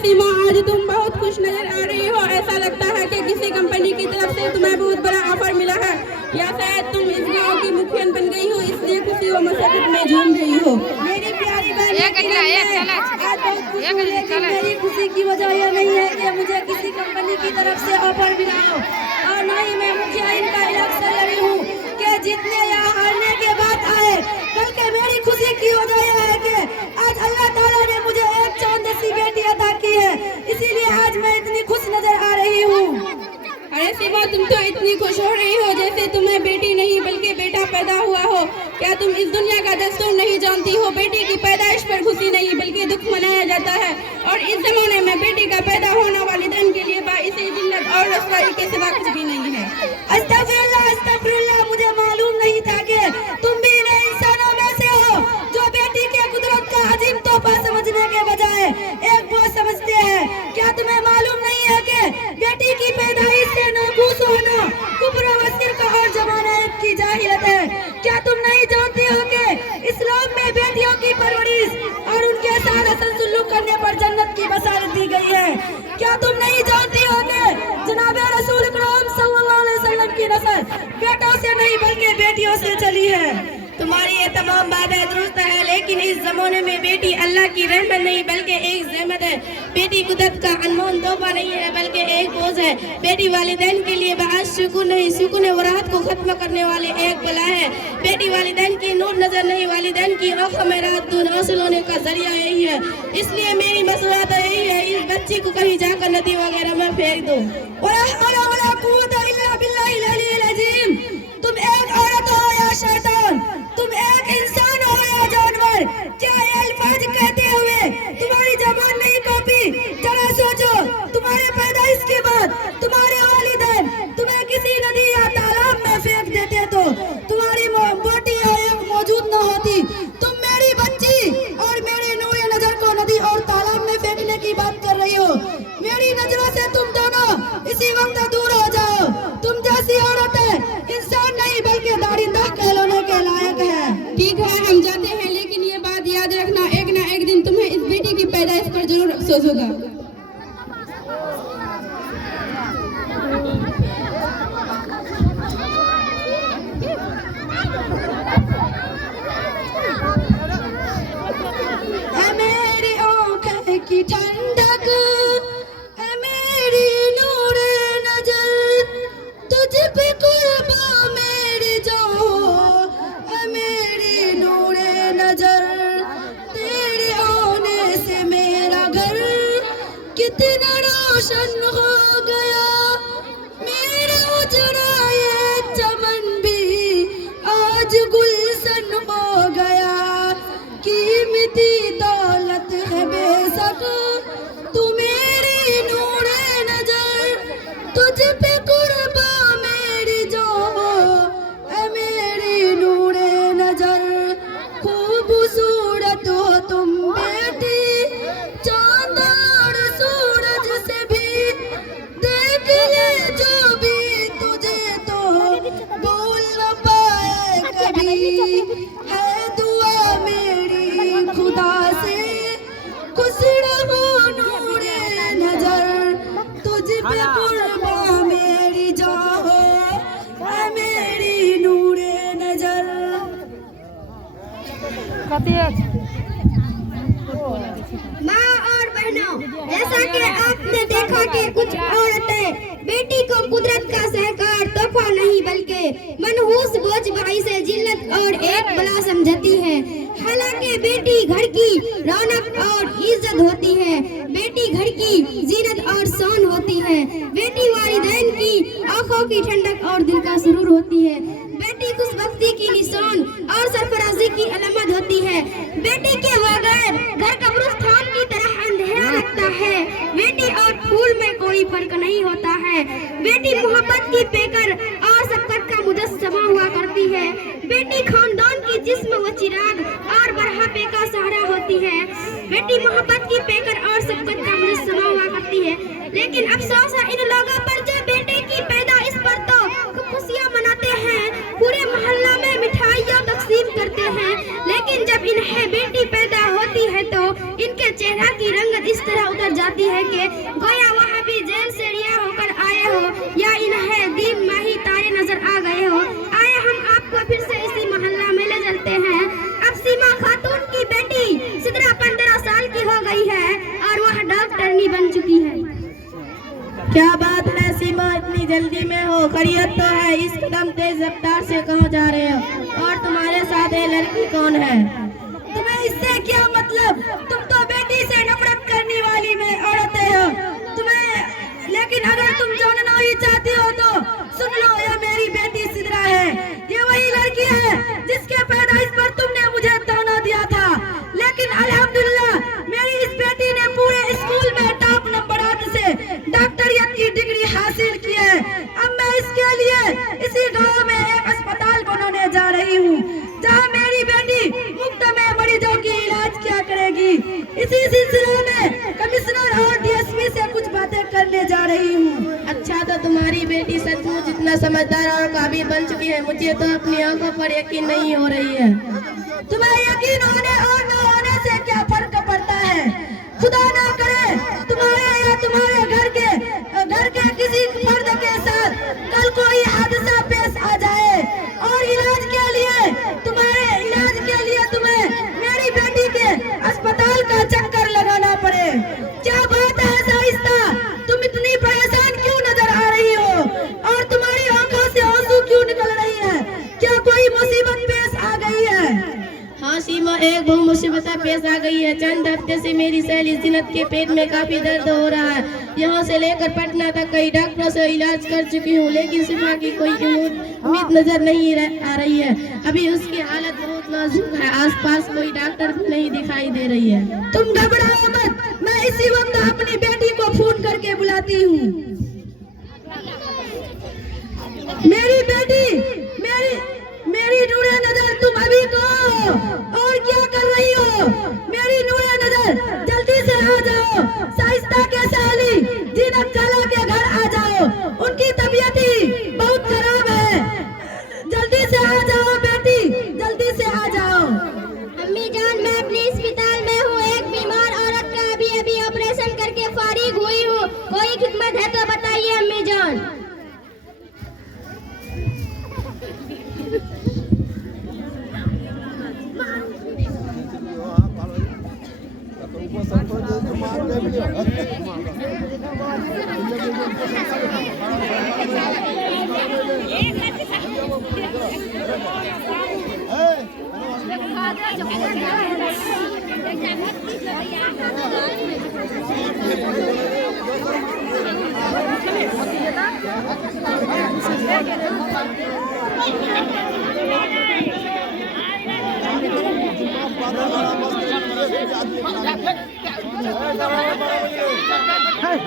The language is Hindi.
सीमा, आज तुम बहुत खुश नजर आ रही हो। ऐसा लगता है कि किसी कंपनी की तरफ से तुम्हें बहुत बड़ा ऑफर मिला है, या शायद तुम इस गांव की मुखियन बन गई हो, इसलिए खुशी व मसरत में झूम रही हो। मेरी प्यारी बहन, आज बहुत खुश हूँ, लेकिन मेरी खुशी की वजह यह नहीं है कि मुझे किसी कंपनी की तरफ से ऑफर मिला हो, और न ही मैं मुखिया इनका इलेक्शन लड़ी हूँ कि जीतने या हारने के बाद आए, बल्कि मेरी खुशी की वजह यह है कि आज अल्लाह ताला ने मुझे एक चांद जैसी बेटी अता की है, इसीलिए आज मैं इतनी खुश नजर आ रही हूँ। अरे शिवा, तुम तो इतनी खुश हो रही हो जैसे तुम्हें बेटी नहीं बल्कि बेटा पैदा हुआ हो। क्या तुम इस दुनिया का दस्तूर नहीं जानती हो? बेटी की पैदाइश पर खुशी नहीं बल्कि दुख मनाया जाता है, और इस जमाने में बेटी का पैदा होना वालिदैन के लिए बाइसे जिल्लत और रसवाई के सिवा कुछ भी नहीं है। अस्तगफिरुल्लाह, अस्तगफिरुल्लाह, मुझे मालूम नहीं था कि तुम भी इन्हें इंसानों में से हो जो बेटी के कुदरत का अजीम तोहफा समझने के बजाय एक बोझ समझते हैं। क्या तुम्हें मालूम नहीं है कि बेटी की पैदाइश से नाखुश होना कुफ्र व शिर्क और जमानत की जाहिलत है? क्या तुम नहीं जानती हो कि इस्लाम में बेटियों की परवरिश और उनके साथ हसन सुलूक करने पर जन्नत की बसारत दी गई है? क्या तुम नहीं जानती हो कि जनाब रसूल करीम सल्लल्लाहु अलैहि वसल्लम की नस्ल बेटों से नहीं बल्कि बेटियों से चली है? तुम्हारी ये तमाम बातें दुरुस्त है, लेकिन इस जमाने में बेटी अल्लाह की रहमत नहीं बल्कि एक ज़हमत है। बेटी कुदरत का अनमोल तोहफा नहीं है बल्कि एक बोझ है। बेटी वालिदैन के लिए बाअस सुकून नहीं, सुकून व राहत को खत्म करने वाले एक बला है। बेटी वालिदैन की नूर नजर नहीं, वालिदैन की आंखों में राहत दूर हासिल होने का जरिया यही है। इसलिए मेरी मशवरा यही है, इस बच्ची को कहीं जाकर नदी वगैरह में फेंक दो। तुम एक औरत हो या शैतान, तुम एक इंसान हो या जानवर, क्या ये अल्फाज कहते हुए तुम्हारी जबान नहीं कांपी? जरा सोचो, तुम्हारे पैदाइश के बाद तुम्हारे वालिदैन तुम्हें किसी नदी या तालाब में फेंक देते तो तुम्हारी बेटी मौजूद न होती। तुम मेरी बच्ची और मेरे नूर नजर को नदी और तालाब में फेंकने की बात कर रही हो। मेरी नजरों से तुम दोनों इसी वक्त दूर हो जाओ। तुम जैसी औरत है इंसान नहीं बल्कि दारिंदा कहलाने के लायक है। ठीक है, हम जाते हैं, लेकिन ये बात याद रखना, एक ना एक दिन तुम्हें इस बेटी की पैदाइश पर जरूर अफसोस होगा। मेरी आँखें की ठंडक, मेरी नूरे नजर, तुझ पे कुर्बान मेरी जान, मेरी नूरे नजर, तेरे आने से मेरा घर कितना रोशन हो गया। मेरा उजड़ा ये चमन भी आज गुलशन हो गया। कीमती दौलत है बेशक तू मेरी नूरे नजर, तुझ पे कुर्बान मेरी जान, मेरी नूरे नजर। खूबसूरत हो तुम बेटी, चांद और सूरज से भी देख ले जो भी तुझे तो भूल न पाए कभी। है दुआ मेरी खुदा से, खुश रहो नूरे नजर, तुझ पे कुर्बान मेरी जान, मेरी नूरे नजर। माँ और बहनों, जैसा कि आपने देखा कि कुछ औरतें बेटी को कुदरत का सहकार तोहफा नहीं बल्कि मनहूस बोझ बाई से जिल्लत और एक बला समझती है। हालांकि बेटी घर की रौनक और इज्जत होती है, बेटी घर की जीनत और शान होती है, बेटी वालिदैन की आंखों की ठंडक और दिल का सुरूर होती है, बेटी खुशबख्ती की निशान और सरफराजी की अलामत होती है। बेटी के बगैर घर कब्रिस्तान की तरह अंधेरा लगता है। बेटी और फूल में कोई फर्क नहीं होता है। बेटी मोहब्बत की पेकर और शफकत का मुजस्समा हुआ करती है। बेटी खानदान की जिस्म व चिराग और बढ़ापे का सहारा होती है। बेटी मोहब्बत की पेकर और शफकत का मुजस्समा हुआ करती है। लेकिन अफसोस है इन लोगों पर जो बेटे की पैदाइश पर तो खुशियाँ मनाते हैं, पूरे मोहल्ला में मिठाइयाँ तकसीम करते हैं, लेकिन जब इन्हें बेटी पैदा होती है तो इनके के चेहरा की रंगत इस तरह उतर जाती है कि गोया वहाँ भी जेल से रिहा होकर आए हो या इन्हें दीन माही तारे नजर आ गए हो। आए हम आपको फिर से इसी मोहल्ला में ले चलते हैं। अब सीमा खातून की बेटी सिद्रा 15 साल की हो गई है और वह डॉक्टरनी बन चुकी है। क्या बात है सीमा, इतनी जल्दी में हो? खैरियत तो है? इस कदम तेज रफ्तार से कहाँ जा रहे हो? और तुम्हारे साथ ये लड़की कौन है? तुम्हें इससे क्या मतलब? तुम तो बेटी से नफरत करने वाली में औरतें हो। तुम्हें लेकिन अगर तुम जानना ही चाहती हो तो सुन लो, यह मेरी बेटी सिद्रा है। ये वही लड़की है जिसके पैदाइश पर तुमने मुझे ताना दिया था, लेकिन अल्हम्दुलिल्लाह मेरी इस बेटी ने पूरे स्कूल में टॉप नंबरात से डॉक्टरियत की डिग्री हासिल की है। अब मैं इसके लिए इसी गांव में एक अस्पताल बनाने जा रही हूँ जहाँ मेरी बेटी मुफ्त में मरीजों की इलाज किया करेगी। इसी सिलसिले में कमिश्नर और डीएसपी से कुछ बातें करने जा रही हूँ। अच्छा, तो तुम्हारी बेटी सचमुच इतना समझदार और काबिल बन चुकी है? मुझे तो अपनी आंखों पर यकीन नहीं हो रही है। तुम्हें यकीन होने और न होने से क्या फर्क पड़ता है? खुदा ना करे तुम्हारे या तुम्हारे घर के किसी फर्द के साथ कल कोई हादसा पेश आ जाए और इलाज के लिए तुम्हें मेरी बेटी के अस्पताल का चक्कर लगाना पड़े। क्या बात है शाइस्ता, तुम इतनी परेशान क्यों नजर आ रही हो और तुम्हारी आंखों से आंसू क्यों निकल रही है? क्या कोई मुसीबत पेश आ गई है? हाँ सीमा, एक बहु मुसीबत पेश आ गई है। चंद हफ्ते से मेरी सहेली जिन्नत के पेट में काफी दर्द हो रहा है। यहाँ से लेकर पटना तक कई डॉक्टरों से इलाज कर चुकी हूँ, लेकिन शिफा की कोई उम्मीद नजर नहीं आ रही है। अभी उसकी हालत बहुत नाजुक है, आसपास कोई डॉक्टर भी नहीं दिखाई दे रही है। तुम घबराओ मत, मैं इसी वक्त अपनी बेटी को फोन करके बुलाती हूँ। मेरी बेटी, मेरी नूरे नजर, तुम अभी कहाँ हो और क्या कर रही हो? मेरी नूरे नजर, जल्दी से आ जाओ। शाइस्ता के साली जीनत खाला के घर आ जाओ, उनकी तबीयत ही बहुत खराब है। जल्दी से आ जाओ बेटी, जल्दी से आ जाओ। अम्मी जान, मैं अपने अस्पताल में हूँ। एक बीमार औरत का अभी ऑपरेशन करके फारिग हुई हूँ। कोई खिदमत है तो बताइए अम्मी जान। Hey,